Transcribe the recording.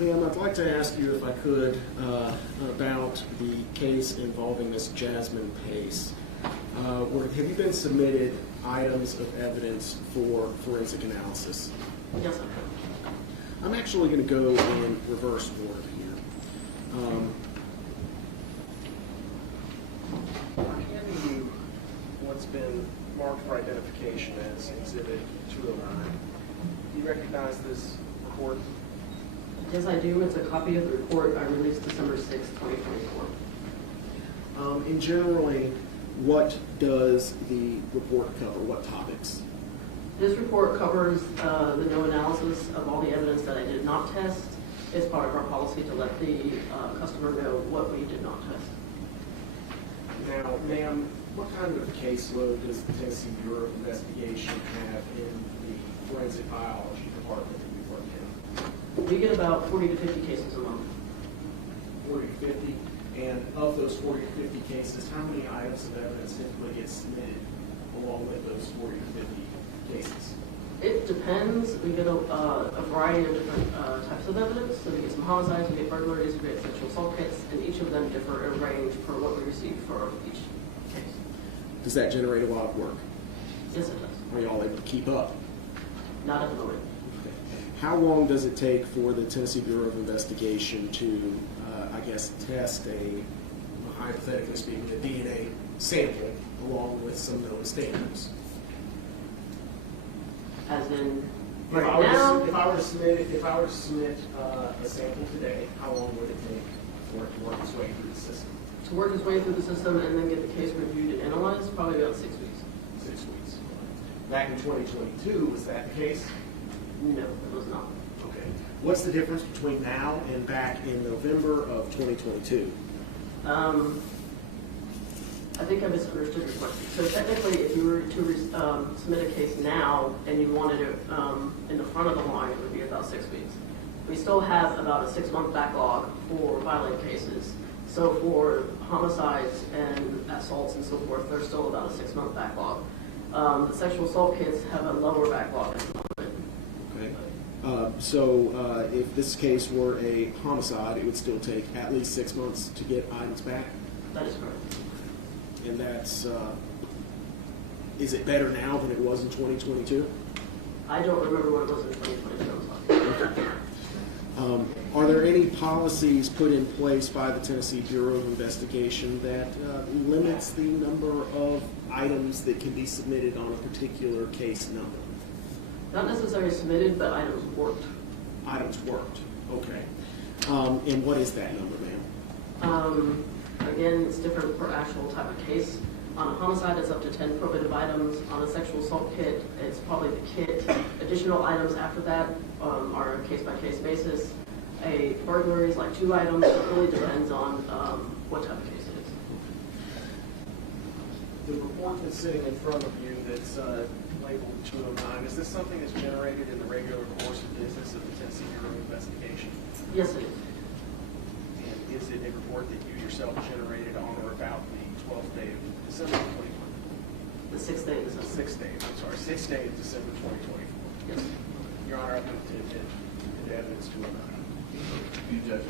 Ma'am, I'd like to ask you, if I could, about the case involving Miss Jasmine Pace. Have you been submitted items of evidence for forensic analysis? Yes, I have. I'm actually going to go in reverse order here. I'm handing you what's been marked for identification as Exhibit 209. Do you recognize this report? Yes, I do. It's a copy of the report I released December 6, 2024. And generally, what does the report cover? What topics? This report covers the no analysis of all the evidence that I did not test. It's part of our policy to let the customer know what we did not test. Now, ma'am, what kind of caseload does the Tennessee Bureau of Investigation have in the forensic biology department that you work in? We get about 40 to 50 cases a month. 40 to 50? And of those 40 to 50 cases, how many items of evidence typically get submitted along with those 40 to 50 cases? It depends. We get a variety of different types of evidence. So we get some homicides, we get burglaries, we get sexual assault kits, and each of them differ in range for what we receive for each case. Does that generate a lot of work? Yes, it does. Are y'all able to keep up? Not at the moment. Okay. How long does it take for the Tennessee Bureau of Investigation to, test hypothetically speaking, a DNA sample along with some known standards? As in, If right I now, were to submit a sample today, how long would it take for it to work its way through the system? to work its way through the system and then get the case reviewed and analyzed, probably about 6 weeks. 6 weeks. Back in 2022, was that the case? No, it was not. Okay. What's the difference between now and back in November of 2022? I think I misunderstood your question. So technically, if you were to submit a case now and you wanted it in the front of the line, it would be about 6 weeks. We still have about a 6-month backlog for violent cases. So for homicides and assaults and so forth, there's still about a 6-month backlog. The sexual assault kits have a lower backlog at the moment. Okay. So if this case were a homicide, it would still take at least 6 months to get items back? That is correct. And that's, is it better now than it was in 2022? I don't remember what it was in 2022. I'm sorry. Are there any policies put in place by the Tennessee Bureau of Investigation that limits the number of items that can be submitted on a particular case number? Not necessarily submitted, but items worked. Items worked, okay. And what is that number, ma'am? Again, it's different per actual type of case. On a homicide, it's up to 10 probative items. On a sexual assault kit, it's probably the kit. Additional items after that are a case-by-case basis. A burglary is like 2 items. It really depends on what type of case it is. The report that's sitting in front of you that's labeled 209, is this something that's generated in the regular course of business of the Tennessee Bureau of Investigation? Yes, it is. And is it a report that you yourself generated on or about the 12th day of December 2024? The 6th day of December. 6th day of December 2024. Yes. Your Honor, I move to admit the evidence 209. You judge.